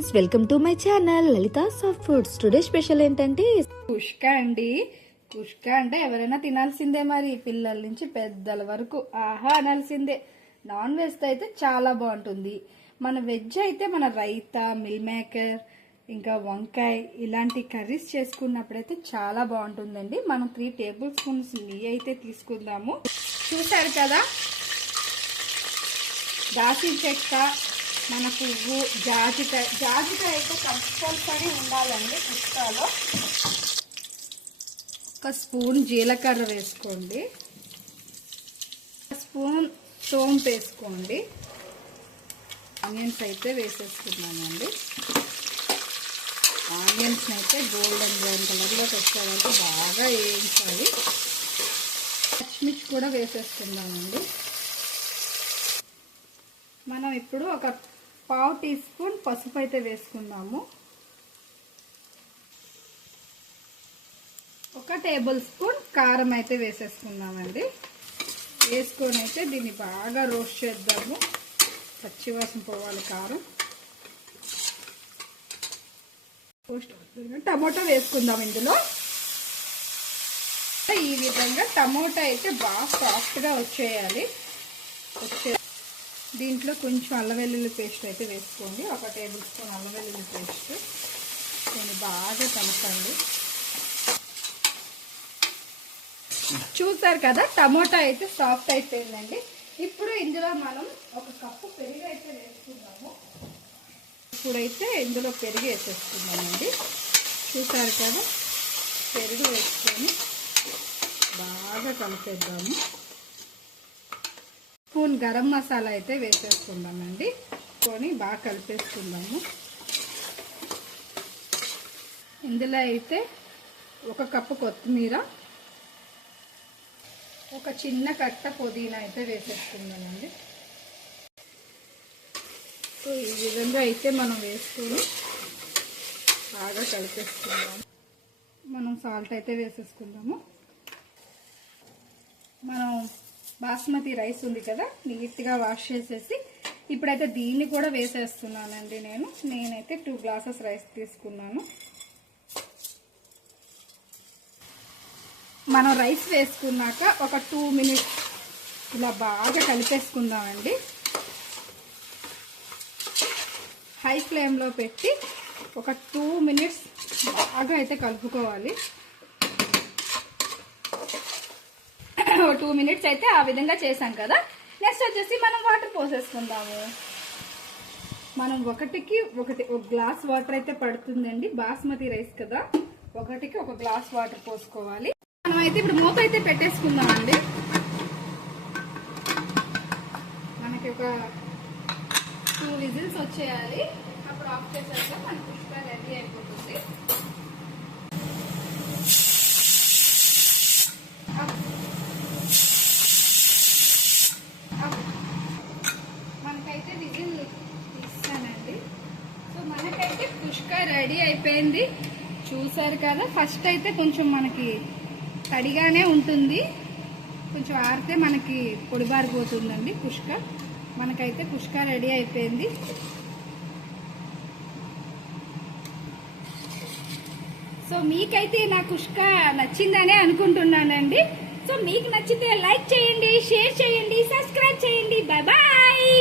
Friends, welcome to my channel Lalitha soft foods. Today special ఏంటంటే కుష్క అండి. కుష్క అంటే ఎవరైనా తినాల్సిందే, మరి పిల్లల నుంచి పెద్దల వరకు ఆహా అనాల్సిందే. నాన్ వెజ్ అయితే చాలా బాగుంటుంది. మన వెజ్ అయితే మన రైతా, మిల్ మేకర్, ఇంకా వంకాయ ఇలాంటి కర్రీస్ చేసుకున్నప్పుడైతే చాలా బాగుంటుందండి. మనం 3 టేబుల్ స్పూన్స్ నెయ్యి అయితే తీసుకుందాము. చూసారు కదా, దాల్చిన చెక్క, మన పువ్వు, జాజికాయ అయితే కంపల్సరీ ఉండాలండి కుష్కాలో. ఒక స్పూన్ జీలకర్ర వేసుకోండి, ఒక స్పూన్ సోంపు వేసుకోండి. ఆనియన్స్ అయితే వేసేసుకున్నానండి. ఆనియన్స్ అయితే గోల్డెన్ బ్రౌన్ కలర్లోకి వచ్చేవరకు బాగా వేయించాలి. పచ్చిమిర్చి కూడా వేసేసుకుందామండి. మనం ఇప్పుడు ఒక 1/2 టీ స్పూన్ పసుపు అయితే వేసుకుందాము. 1 టేబుల్ స్పూన్ కారం అయితే వేసేసుకుందామండి. వేసుకొని అయితే దీన్ని బాగా రోస్ట్ చేద్దాము. పచ్చివాసన పోవాలి కారం. టమోటా వేసుకుందాం ఇందులో. ఈ విధంగా టమోటా అయితే బాగా సాఫ్ట్గా వచ్చేయాలి. దీంట్లో కొంచెం అల్లం వెల్లుల్లి పేస్ట్ అయితే వేసుకోండి. 1 టేబుల్ స్పూన్ అల్లం వెల్లుల్లి పేస్ట్. దీన్ని బాగా కలపండి. చూసారు కదా, టమోటా అయితే సాఫ్ట్ అయిపోయిందండి. ఇప్పుడు ఇందులో మనం 1 కప్పు పెరుగు అయితే వేసుకుందాము. ఇప్పుడైతే ఇందులో పెరుగు వేసేసుకుందామండి. చూసారు కదా, పెరుగు వేసుకొని బాగా కలిపేద్దాము. స్పూన్ గరం మసాలా అయితే వేసేసుకుందామండి. కొని బాగా కలిపేసుకుందాము. ఇందులో అయితే 1 కప్పు కొత్తిమీర, ఒక చిన్న కట్ట పుదీనా అయితే వేసేసుకుందామండి. సో ఈ విధంగా అయితే మనం వేసుకొని బాగా కలిపేసుకుందాము. మనం సాల్ట్ అయితే వేసేసుకుందాము. మనం బాస్మతి రైస్ ఉంది కదా, నీట్గా వాష్ చేసేసి ఇప్పుడైతే దీన్ని కూడా వేసేస్తున్నానండి. నేనైతే 2 గ్లాసెస్ రైస్ తీసుకున్నాను. మనం రైస్ వేసుకున్నాక ఒక 2 మినిట్స్ ఇలా బాగా కలిపేసుకుందామండి. హై ఫ్లేమ్లో పెట్టి ఒక 2 మినిట్స్ బాగా అయితే కలుపుకోవాలి. 2 మినిట్స్ అయితే ఆ విధంగా చేసాం కదా. నెక్స్ట్ వచ్చేసి మనం వాటర్ పోసేసుకుందాము. మనం 1 గ్లాస్ వాటర్ అయితే పడుతుందండి. బాస్మతి రైస్ కదా, 1 గ్లాస్ వాటర్ పోసుకోవాలి. మనం అయితే ఇప్పుడు మూత అయితే పెట్టేసుకుందామండి. మనకి ఒక 2 విజిల్స్ వచ్చేయాలి. అప్పుడు ఆఫ్ చేసేస్తే మన కుష్క రెడీ అయిపోతుంది. మనకైతే విజిల్ ఇస్తానండి. సో మనకైతే కుష్క రెడీ అయిపోయింది. చూసారు కదా, ఫస్ట్ అయితే కొంచెం మనకి తడిగానే ఉంటుంది, కొంచెం ఆరితే మనకి పొడిబారిపోతుందండి కుష్క. మనకైతే కుష్క రెడీ అయిపోయింది. సో మీకైతే నా కుష్క నచ్చిందనే అనుకుంటున్నానండి. సో మీకు నచ్చితే లైక్ చేయండి, షేర్ చేయండి, సబ్స్క్రైబ్ చేయండి. Bye bye.